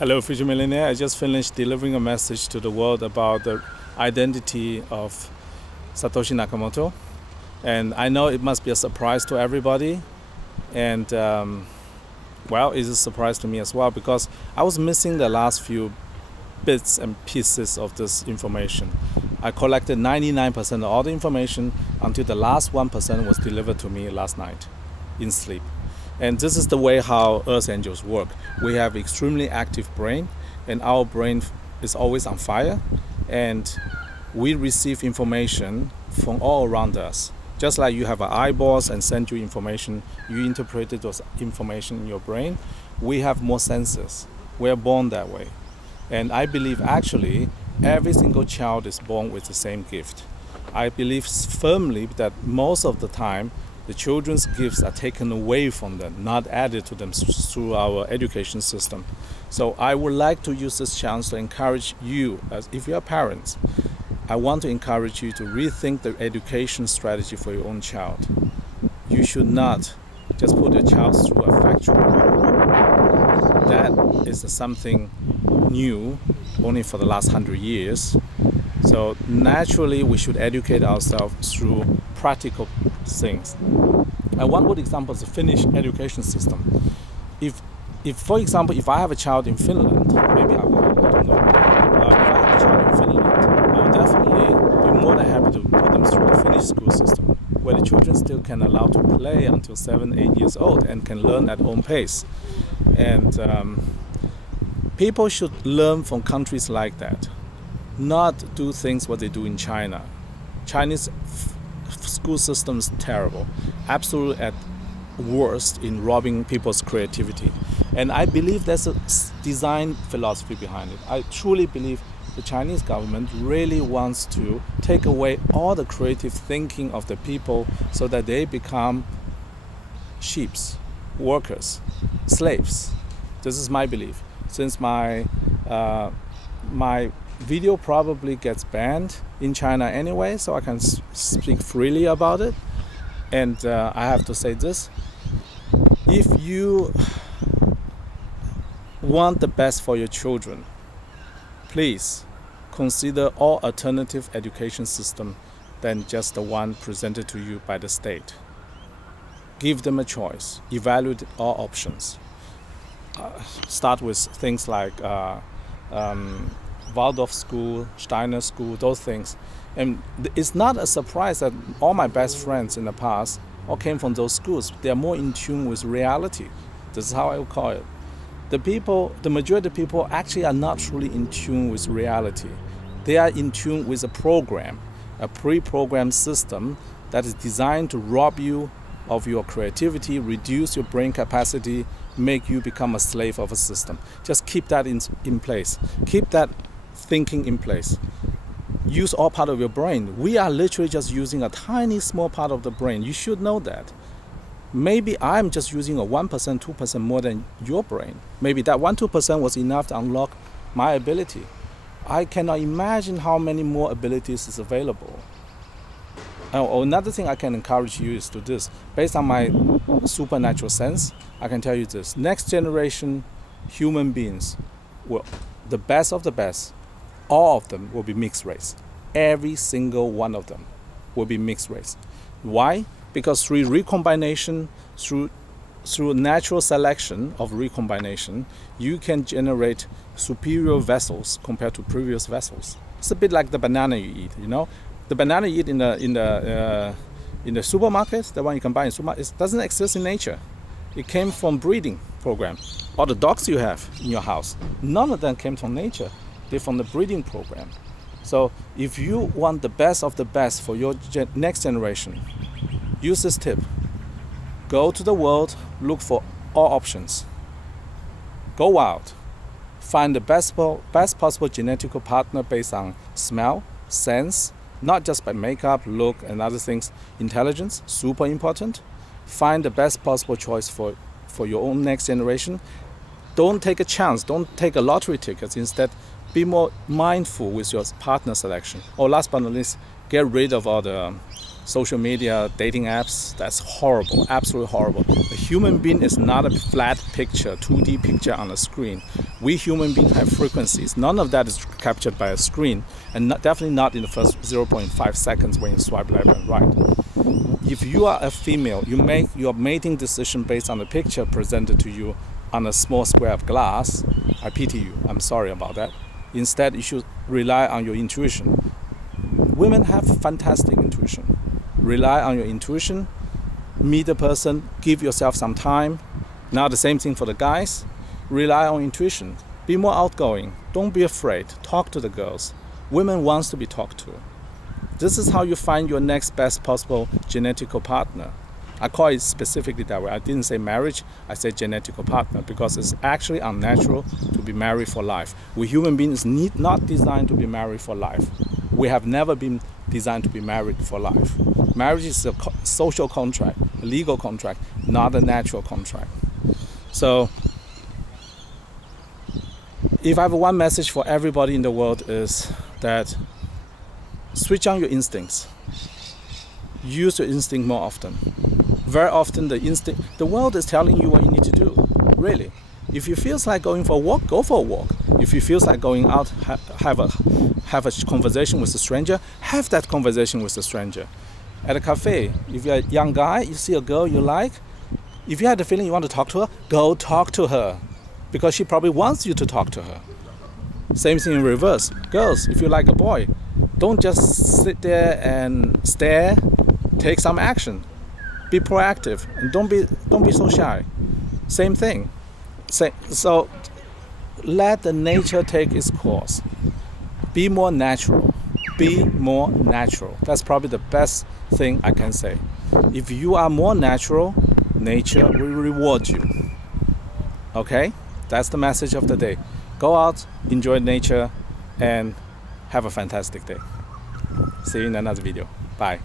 Hello, Future Millionaire. I just finished delivering a message to the world about the identity of Satoshi Nakamoto. And I know it must be a surprise to everybody. And, well, it's a surprise to me as well because I was missing the last few bits and pieces of this information. I collected 99% of all the information until the last 1% was delivered to me last night in sleep. And this is the way how Earth Angels work. We have extremely active brain, and our brain is always on fire, and we receive information from all around us. Just like you have an eyeballs and send you information, you interpret those information in your brain. We have more senses. We're born that way. And I believe actually every single child is born with the same gift. I believe firmly that most of the time the children's gifts are taken away from them, not added to them through our education system. So I would like to use this chance to encourage you, as if you're parents, I want to encourage you to rethink the education strategy for your own child. You should not just put your child through a factory. That is something new only for the last 100 years. So naturally we should educate ourselves through practical things. And one good example is the Finnish education system. If for example, if I have a child in Finland, maybe I will, I don't know. If I have a child in Finland, I would definitely be more than happy to put them through the Finnish school system, where the children still can allow to play until 7, 8 years old and can learn at own pace. And people should learn from countries like that, not do things what they do in China. Chinese school system is terrible, absolutely at worst in robbing people's creativity. And I believe there's a design philosophy behind it. I truly believe the Chinese government really wants to take away all the creative thinking of the people so that they become sheeps, workers, slaves. This is my belief. Since my video probably gets banned in China anyway, so I can speak freely about it. And I have to say this: if you want the best for your children, please consider all alternative education system than just the one presented to you by the state. Give them a choice. Evaluate all options. Start with things like Waldorf school, Steiner school, those things. And it's not a surprise that all my best friends in the past all came from those schools. They are more in tune with reality. This is how I would call it. The majority of people actually are not truly in tune with reality. They are in tune with a program, a pre-programmed system that is designed to rob you of your creativity, reduce your brain capacity, make you become a slave of a system. Just keep that in place. Keep that thinking in place. Use all part of your brain. We are literally just using a tiny small part of the brain. You should know that. Maybe I'm just using a 1%, 2% more than your brain. Maybe that 1%, 2% was enough to unlock my ability. I cannot imagine how many more abilities is available. Another thing I can encourage you is to this. Based on my supernatural sense, I can tell you this. Next generation human beings, will, the best of the best, all of them will be mixed race. Every single one of them will be mixed race. Why? Because through recombination, through natural selection of recombination, you can generate superior vessels compared to previous vessels. It's a bit like the banana you eat, you know? The banana you eat in the supermarket, the one you can buy in supermarket, it doesn't exist in nature. It came from breeding program. All the dogs you have in your house, none of them came from nature. They're from the breeding program. So if you want the best of the best for your next generation, use this tip. Go to the world, look for all options. Go out. Find the best possible genetical partner based on smell, sense, not just by makeup, look, and other things. Intelligence, super important. Find the best possible choice for your own next generation. Don't take a chance. Don't take a lottery ticket. Instead, be more mindful with your partner selection. Or last but not least, get rid of all the social media, dating apps. That's horrible, absolutely horrible. A human being is not a flat picture, 2D picture on a screen. We human beings have frequencies. None of that is captured by a screen, and definitely not in the first 0.5 seconds when you swipe left and right. If you are a female, you make your mating decision based on the picture presented to you on a small square of glass. I pity you. I'm sorry about that. Instead, you should rely on your intuition. Women have fantastic intuition. Rely on your intuition. Meet a person. Give yourself some time. Now the same thing for the guys. Rely on intuition. Be more outgoing. Don't be afraid. Talk to the girls. Women want to be talked to. This is how you find your next best possible genetical partner. I call it specifically that way. I didn't say marriage, I said genetical partner, because it's actually unnatural to be married for life. We human beings not designed to be married for life. We have never been designed to be married for life. Marriage is a social contract, a legal contract, not a natural contract. So, if I have one message for everybody in the world is that switch on your instincts. Use your instinct more often. Very often the world is telling you what you need to do, really. If you feel like going for a walk, go for a walk. If you feel like going out, have a conversation with a stranger, have that conversation with a stranger. At a cafe, if you're a young guy, you see a girl you like, if you have the feeling you want to talk to her, go talk to her, because she probably wants you to talk to her. Same thing in reverse. Girls, if you like a boy, don't just sit there and stare, take some action. Be proactive and don't be so shy. Same thing. So let the nature take its course. Be more natural. Be more natural. That's probably the best thing I can say. If you are more natural, nature will reward you. Okay? That's the message of the day. Go out, enjoy nature, and have a fantastic day. See you in another video. Bye.